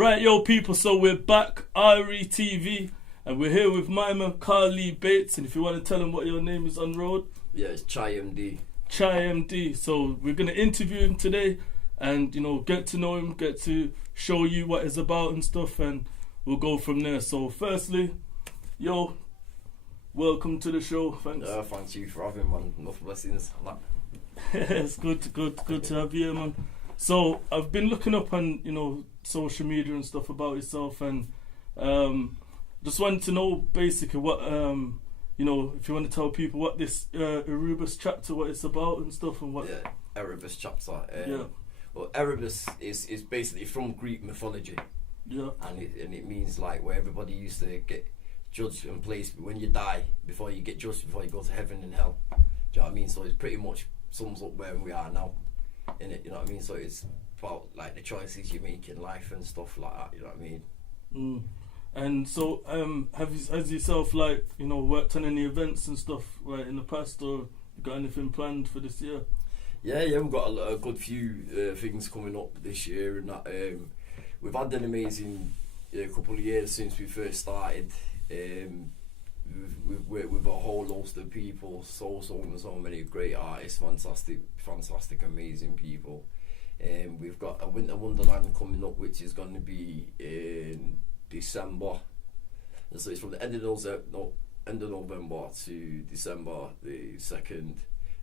Right, yo, people, so we're back, RETV, and we're here with my man, Carly Bates, and if you want to tell him what your name is on road. Yeah, it's Chai MD. Chai MD, so we're going to interview him today, and, you know, get to know him, get to show you what it's about and stuff, and we'll go from there. So, firstly, yo, welcome to the show, thanks. Thank you for having me, man. Enough blessings. It's good to have you here, man. So I've been looking up on, you know, social media and stuff about yourself, and just wanted to know basically what, you know, if you want to tell people what this Erebus chapter, what it's about and stuff, and what. Yeah, Erebus chapter. Yeah. Well, Erebus is basically from Greek mythology. Yeah. And it means like where everybody used to get judged and placed when you die, before you get judged, before you go to heaven and hell. Do you know what I mean? So it pretty much sums up where we are now. In it, you know what I mean? So it's about like the choices you make in life and stuff like that, you know what I mean? And so has yourself, like, you know, worked on any events and stuff right in the past, or you got anything planned for this year? Yeah, we've got a good few things coming up this year, and that we've had an amazing couple of years since we first started. We've worked with a whole host of people, so many great artists, fantastic, amazing people. We've got a Winter Wonderland coming up, which is going to be in December. So it's from the end of November to December the 2nd,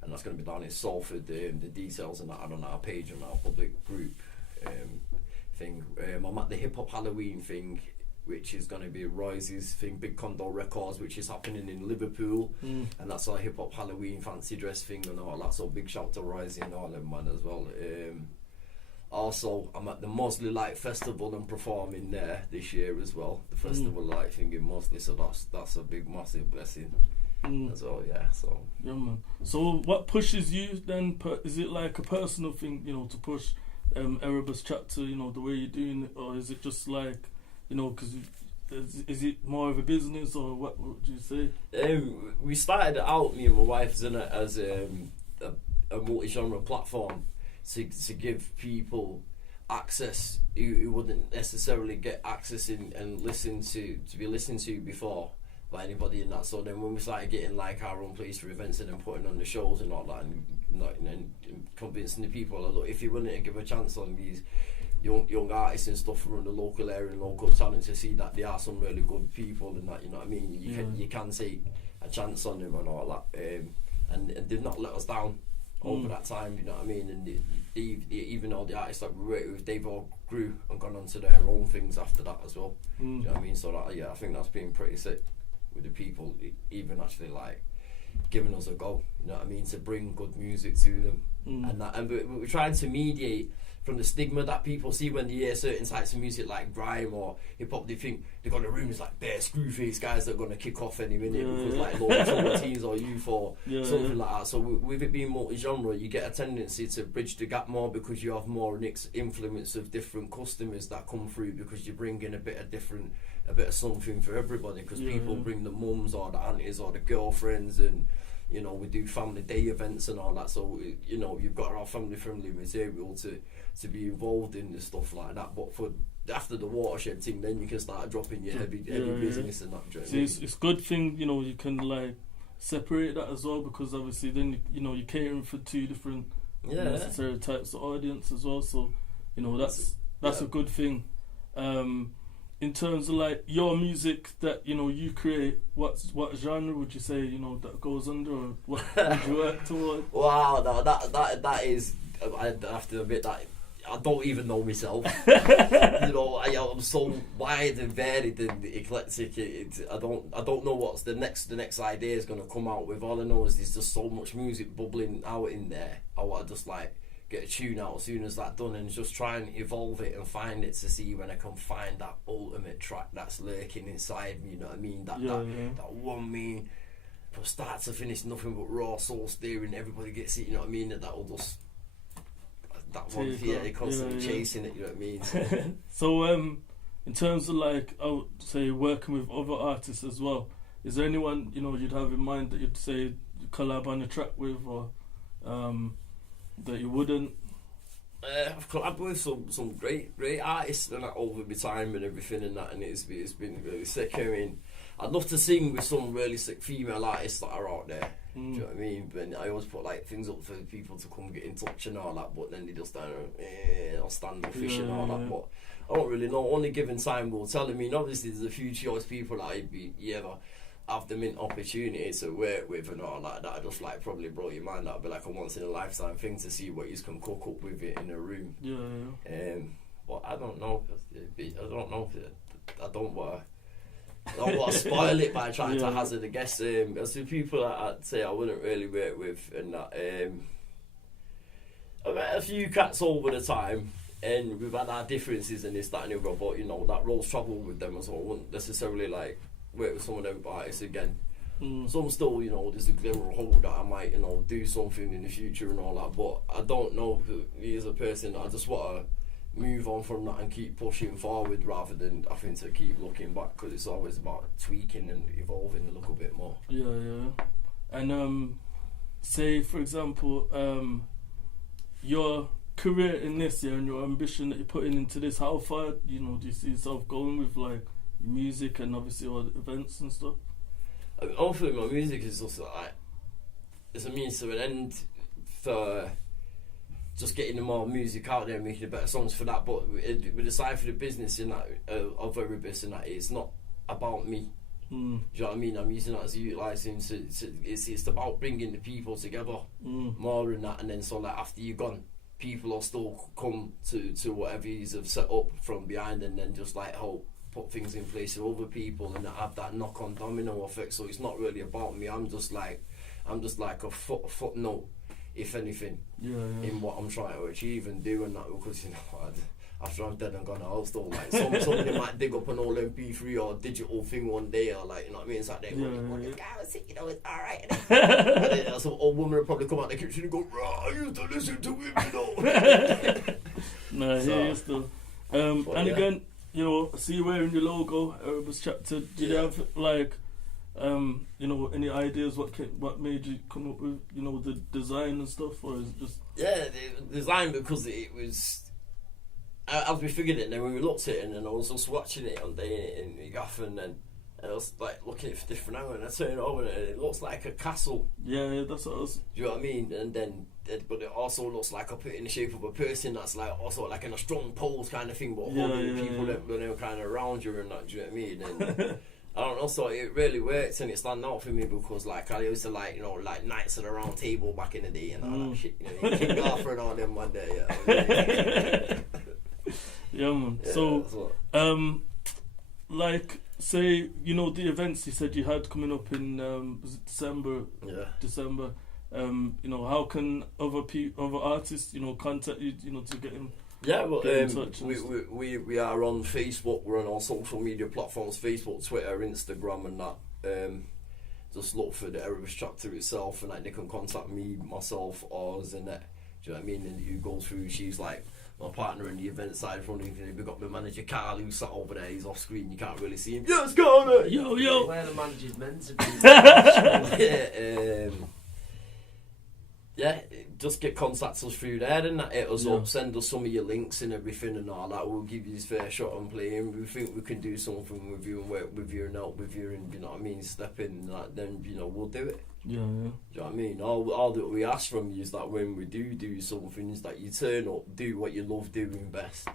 and that's going to be down in Salford. The details and that are on our page on our public group thing. I'm at the Hip Hop Halloween thing, which is going to be Royce's thing, Big Condor Records, which is happening in Liverpool, and that's our hip hop Halloween fancy dress thing and all that. So big shout to Royce and all them, man, as well. Also, I'm at the Mosley Light Festival and performing there this year as well. The Festival Light thing in Mosley, so that's a big, massive blessing as well. Yeah, so yeah, man. So what pushes you then? Is it like a personal thing, you know, to push Erebus chapter, you know, the way you're doing it, or is it just like, you know, because is it more of a business, or what would you say? We started out, me and my wife, as a multi-genre platform to give people access who wouldn't necessarily get access in and be listened to before by anybody in that. So then when we started getting like our own place for events and then putting on the shows and all that, and convincing the people that, look, if you're willing to give a chance on these young artists and stuff from the local area and local talent, to see that there are some really good people and that, you know what I mean, you can take a chance on them and all that, and they've not let us down over that time, you know what I mean, and even all the artists that we work with, they've all grew and gone on to their own things after that as well. Do you know what I mean? So that, yeah, I think that's been pretty sick with the people even actually like giving us a go, you know what I mean, to bring good music to them. And we're trying to mediate from the stigma that people see when they hear certain types of music like grime or hip hop. They think they've got the rooms like bare screwface guys that are going to kick off any minute because like low trouble teens or youth or something like that. So with it being multi-genre, you get a tendency to bridge the gap more because you have more influence of different customers that come through, because you bring in a bit of something for everybody, because people bring the mums or the aunties or the girlfriends, and you know, we do family day events and all that, so you know, you've got our family-friendly material to be involved in the stuff like that. But for after the watershed thing, then you can start dropping your heavy business and that. See, it's good thing, you know, you can like separate that as well, because obviously then, you know, you're catering for two different necessary types of audience as well, so you know, that's a good thing. In terms of like your music that, you know, you create, what genre would you say, you know, that goes under, or what would you work toward? Wow, no, that is, I have to admit that I don't even know myself. You know, I'm so wide and varied and eclectic. I don't know what's the next idea is going to come out with. All I know is there's just so much music bubbling out in there. I want to just like get a tune out as soon as that's done and just try and evolve it and find it, to see when I can find that ultimate track that's lurking inside me, you know what I mean? That one me from start to finish, nothing but raw soul steering, everybody gets it, you know what I mean? That will just, that one, you're constantly chasing it, you know what I mean? So in terms of like, I would say working with other artists as well, is there anyone, you know, you'd have in mind that you'd say you collab on a track with, or that you wouldn't? I've collabed with some great artists and that over my time and everything and that, and it's been really sick. I mean, I'd love to sing with some really sick female artists that are out there. Do you know what I mean? But I always put like things up for people to come get in touch and all that, but then they just don't standoffish and all that. But I don't really know. Only given time will tell. I mean, obviously there's a few choice people that you ever have the mint opportunity to work with and all like that. I just like probably blow your mind. That'd be like a once in a lifetime thing to see what you can cook up with it in a room. But I don't know. I don't want to spoil it by trying to hazard a guess. There's some people that I'd say I wouldn't really work with, and that I've met a few cats over the time, and we've had our differences in this, that, and the other. But you know, that role's travel with them as well. I wouldn't necessarily like work with some of them artists again. Some still, you know, there's a glimmer of hope that I might, you know, do something in the future and all that. But I don't know me as a person. I just want to move on from that and keep pushing forward rather than having to keep looking back, because it's always about tweaking and evolving a little bit more. And say for example, your career in this year and your ambition that you're putting into this, how far, you know, do you see yourself going with like your music and obviously all the events and stuff? I mean, hopefully my music is also like, it's a means to an end for just getting the more music out there and making the better songs for that. But with the side for the business in that of Erebus and that, it's not about me. Do you know what I mean? I'm using that as a utilising it's about bringing the people together more in that, and then so like after you're gone, people will still come to whatever you have set up from behind, and then just like help put things in place for other people and have that knock-on domino effect. So it's not really about me. I'm just like a footnote, if anything, in what I'm trying to achieve and do and that, because you know, after I'm dead and gone, I'll still like somebody might dig up an old MP3 or digital thing one day, or like, you know what I mean? It's like, you know, it's alright. Some old woman will probably come out the kitchen and go, I used to listen to him, you know. Here still. Again, you know, I see you wearing your logo, Erebus Chapter. Did you have like, you know, any ideas what made you come up with, you know, the design and stuff, or is it just? Yeah, the design, because it was, as we figured it, and then when we looked at it, and then I was just watching it on day in the gaff, and then I was like looking at it for different angles, and I turned it over, and it looks like a castle. Yeah, that's what I was. Do you know what I mean? And then, but it also looks like I put it in the shape of a person that's like also like in a strong pose kind of thing, but holding people that are kind of around you and that. Do you know what I mean? And I don't know, so it really works, and it stand out for me because like I used to like, you know, like Knights of the Round Table back in the day and all that shit, you know, King Arthur and all them one day. Yeah, man. Yeah, so, like, say, you know, the events you said you had coming up in was it December? Yeah. December. You know, how can other artists, you know, contact you, you know, to get in? Yeah, well, we are on Facebook. We're on all social media platforms: Facebook, Twitter, Instagram, and that. Just look for the Erebus Chapter itself, and like they can contact me, myself, or Zanette. Do you know what I mean? And you go through. She's like my partner in the event side from me. We've got my manager Carl, who's sat over there. He's off screen. You can't really see him. Yes, go on it. Yo. Where the manager's meant to be. Yeah, just get contacts us through there and that, hit us up, send us some of your links and everything and all that. We'll give you this fair shot on playing. We think we can do something with you and work with you and help with you, and you know what I mean, step in and that, then you know we'll do it. Yeah. Do you know what I mean? All that we ask from you is that when we do something, is that you turn up, do what you love doing best. Do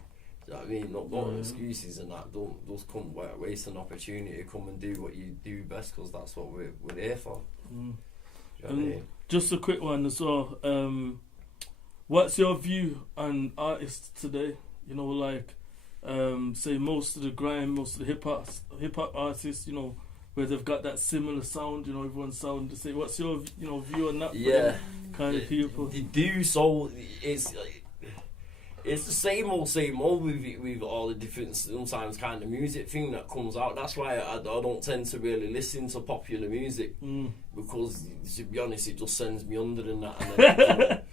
you know what I mean? Not excuses and that. Don't just come waste an opportunity. Come and do what you do best, because that's what we're here for. Do you know what I mean? Just a quick one as well. What's your view on artists today? You know, like, say most of the grime, most of the hip hop artists, you know, where they've got that similar sound, you know, everyone's sound to say. What's your, you know, view on that? Yeah, kind of people. They do, so it's the same old with all the different sometimes kind of music thing that comes out. That's why I don't tend to really listen to popular music, because to be honest, it just sends me under and that.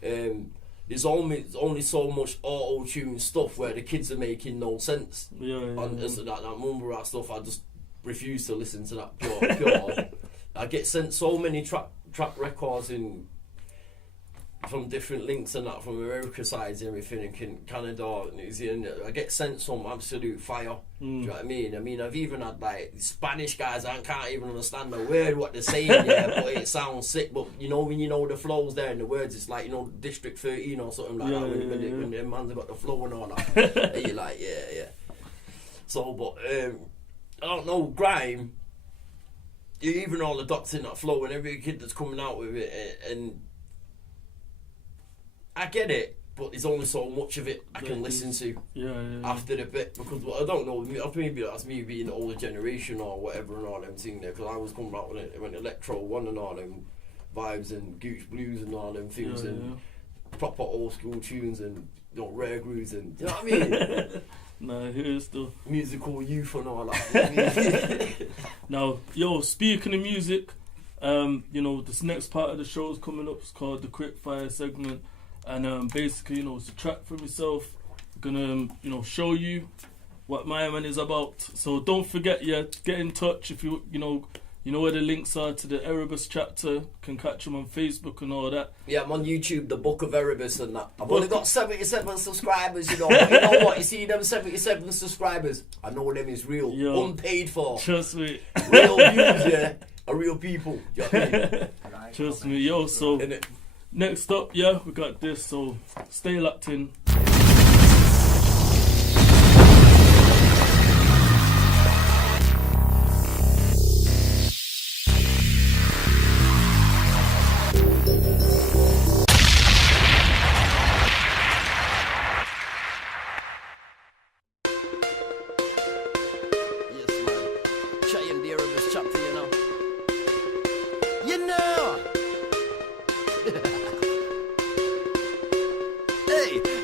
And there's only so much auto-tune stuff where the kids are making no sense. And that mumble rap stuff, I just refuse to listen to that pure. I get sent so many track records in from different links and that from America sides and everything, and Canada, New Zealand. I get sent some absolute fire. Do you know what I mean? I mean, I've even had like Spanish guys, I can't even understand the word what they're saying, yeah, but it sounds sick. But you know, when you know the flows there and the words, it's like, you know, District 13 or something like that. When the man's got the flow and all that, and you're like, yeah. So, but I don't know, grime. You even all adopting that flow, and every kid that's coming out with it, and I get it, but there's only so much of it I can listen to after the bit, because I don't know, maybe that's me being the older generation or whatever and all them things there, because I was coming out when Electro One and all them vibes and Gooch Blues and all them things and proper old school tunes and, you know, rare grooves and, you know what I mean? Nah, here's the musical youth and all that. Now, yo, speaking of music, you know, this next part of the show is coming up. It's called the Quick Fire segment. And basically, you know, it's a track for myself. I'm gonna, you know, show you what my man is about. So don't forget, get in touch if you know where the links are to the Erebus chapter. Can catch them on Facebook and all that. Yeah, I'm on YouTube, the Book of Erebus and that. I've only got 77 subscribers, you know. But you know what? You see them 77 subscribers? I know them is real, unpaid for. Trust me. Real views, yeah, are real people. You know what I mean? Trust me, yo. So. Next up, we got this, so stay locked in.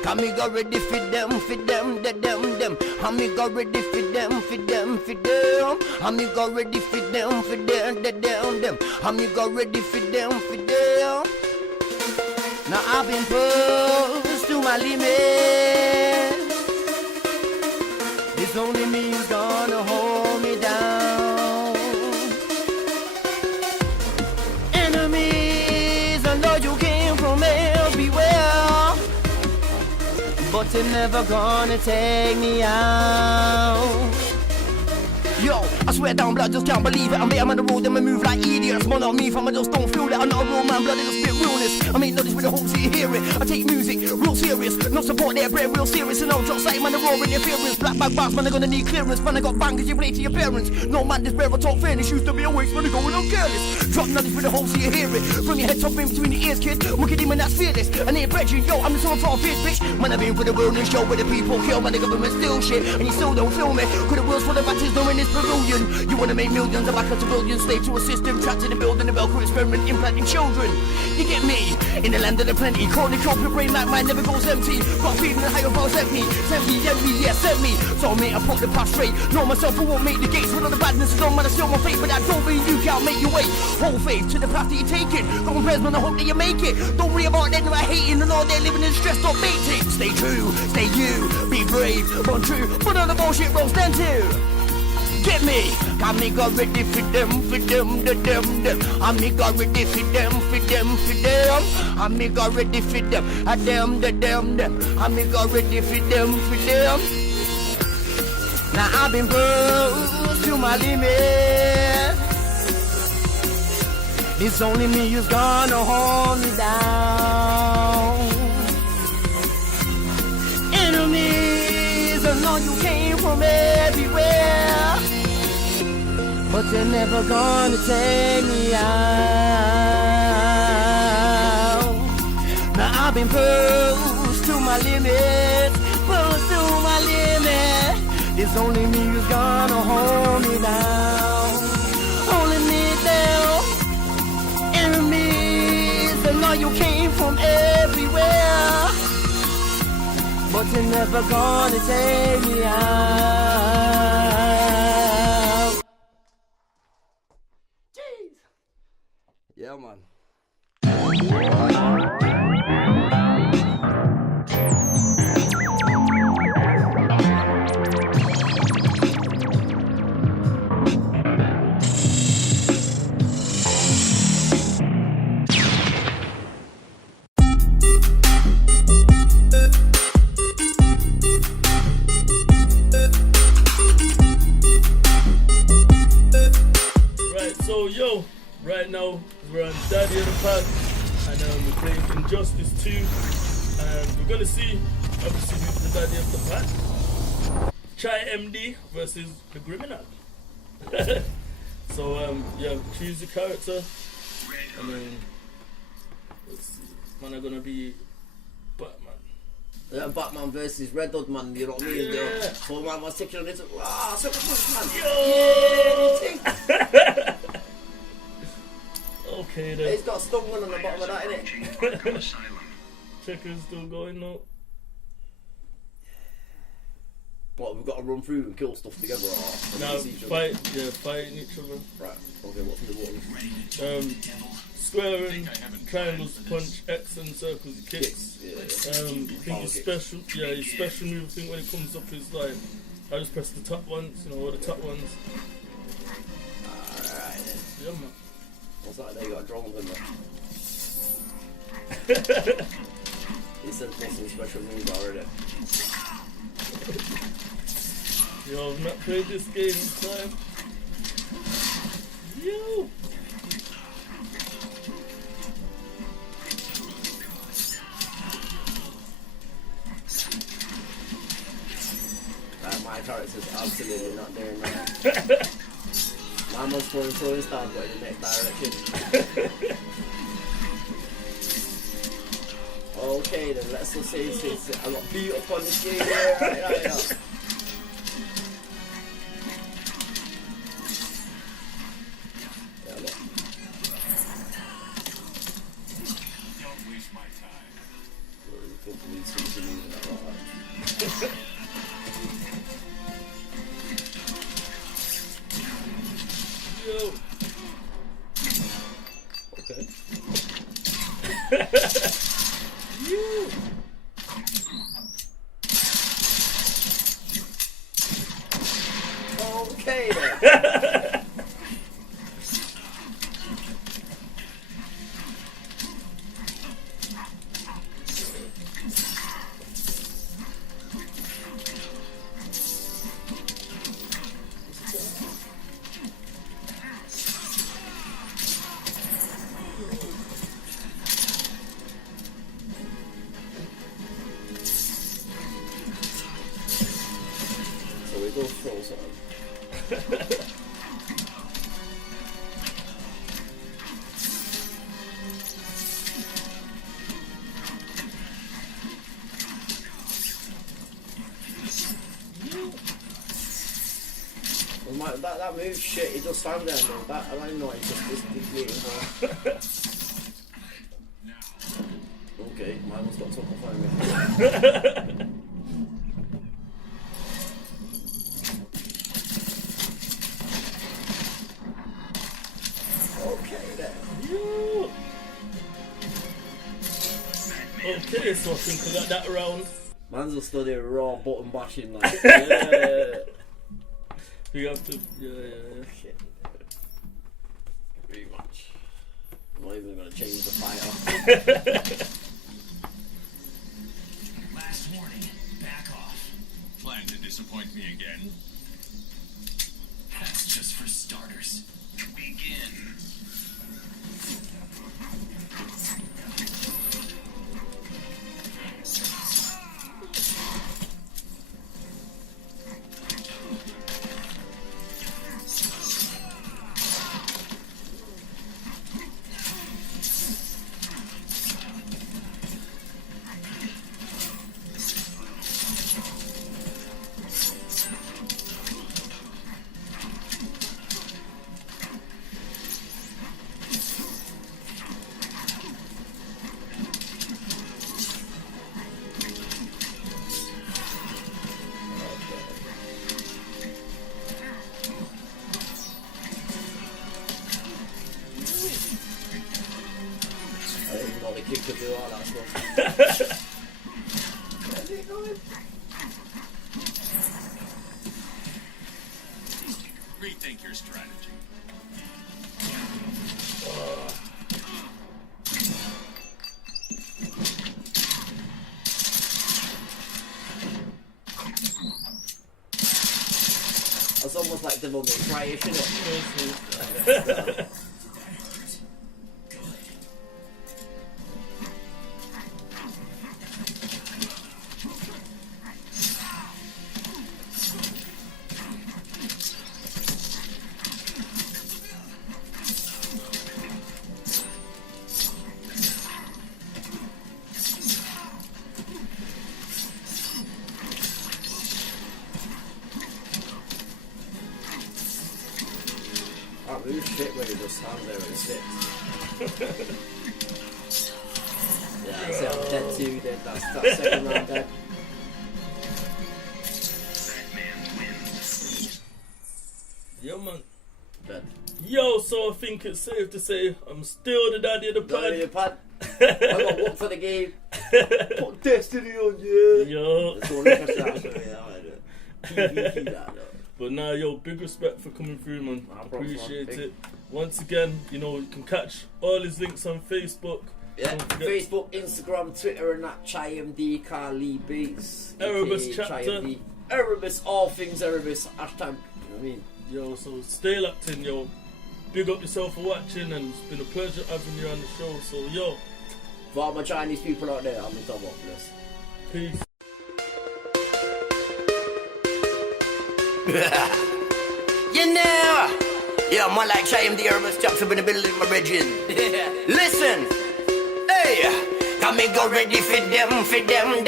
Amiga ready for them, them. Amiga ready for them. Amiga ready for them, them. Amiga ready for them. Now I've been pushed to my limit. It's only me who's gonna hold me down. Enemies, I know you came from everywhere, but they're never gonna take me out. Yo, I swear down blood, just can't believe it. I'm there on the road, and I move like idiots. Man on me, fam, I just don't feel it. I'm not a real man, blood, just spit realness. I mean, not just with the whole city hear it. I take music real serious, not support their bread real serious. And I'll drop sight, man, the raw interference. Black bag box, man, they're gonna need clearance. Man, I got bangers, you relate to your parents. No man, this brother talk fairness. Used to be a waste, man, they're going on careless. Drop nuggets with the whole city hear it. From your head top in between the ears, kid. Look at him, and that's fearless. And ain't brethren, yo, I'm the son for a fierce bitch. Man, I've been for the wilderness show where the people kill, man, the government still shit. And you still don't feel me. Could the wheels for the batteries, no in this pavilion. You wanna make millions of like a civilian, slave to a system, trapped in the building, a Velcro experiment, implanting children. You get me? In the land of the plenty, chronic your brain like mine never goes empty. Got a feeling that higher bars sent me, yeah, sent me. So mate, I put the path straight. Know myself, I won't make the gates. When all the badness is on, man, I still my faith, but that don't mean you can't make your way. Whole faith to the path that you're taking. Go and prayers, man, I hope that you make it. Don't worry about them that are hating and all they're living in stress, don't make it. Stay true, stay you, be brave, run true, but all the bullshit rolls then too. Get me, amiga ready for them, them. Amiga ready for them, them. Amiga ready for them, them. Amiga ready for them. Now I've been pushed to my limit. It's only me who's gonna hold me down. Enemies, I know you came from everywhere, but they're never gonna take me out. Now I've been pushed to my limit, It's only me who's gonna hold me down. Only me down. Enemies, I know you came from everywhere, but they're never gonna take me out. Jeez. Yeah, man. now we're on Daddy of the Pad, and we're playing Injustice 2, and we're gonna see, obviously, who's the Daddy of the Pad. Chai MD versus the Criminal. So yeah, choose the character, and then let's see. Man are gonna be Batman. Yeah, Batman versus Red Hood, man, you know what I mean? Yeah. So man was taking on it, Super Punch, man. Yo! Okay then. He's got a stun one on the bottom of that, innit? Checker's still going though. What, we've got to run through and kill stuff together, or Now fighting each other. Right, okay, what's the button? Square and triangles punch, X and circles kicks. Yeah. I think his special move, I think when it comes up is like, I just press the top ones, you know, the top ones. Alright then. Yeah, man. What's that? They got a drone in there. He said there's some special moves already. Yo, I've not played this game in time. Yo! My character's absolutely not doing that. Mine was throwing stars, but in the next direction. Okay then, let's just say I got beat up on this game here, right now. Don't waste my time. Yo! Okay. You! Okay then. So we go throw something. Well, that move shit, he just stand there and that, I don't know, he's just waiting for. Okay, mine was got top of me. Okay then. You! Okay, so I think I got that round. Man's just stood here raw button bashing like. Yeah. We have to, yeah. Shit. Rematch. I'm not even gonna change the fighter. Last warning. Back off. Plan to disappoint me again? That's just for starters. Begin. Kick could do all that stuff. Where's it going? Rethink your strategy. It's almost like Devil May Cry, isn't it? who's shit when he just stands there and sits? Yeah, I said I'm dead too, dead. That's second round dead. Yeah, man. Dead. Yo, so I think it's safe to say I'm still the daddy of the Daddy of pod. the pod. I got one for the game. Put Destiny on you. Yo. That's all interesting. PvP that, though. But now, yo, big respect for coming through, man. Appreciate it. Once again, you know, you can catch all his links on Facebook. Yeah, Facebook, Instagram, Twitter, and that ChaiMD, Carly Beats, Erebus chapter. ChaiMD. Erebus, all things Erebus. Hashtag, you know what I mean? Yo, so stay locked in, yo. Big up yourself for watching, and it's been a pleasure having you on the show. So, yo. For all my Chinese people out there, I'm in top of this. Peace. You know, yeah, more like Chaim the Erebus chapter in the building, my brethren. Listen, hey. Can me go ready for them, them.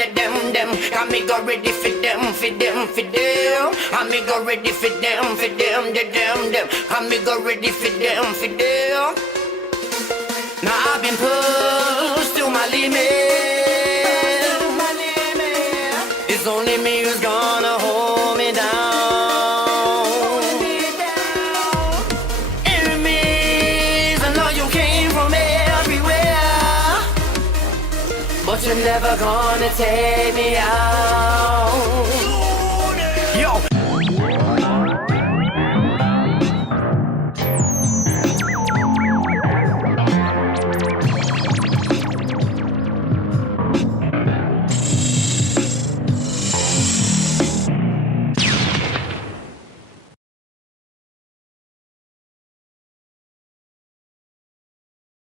Can me go ready for them, Can me go ready for them, them. Can me go ready for them. Now I've been pushed to my limit. It's only me who's gonna hold me down. Enemies, I know you came from everywhere, but you're never gonna take me out.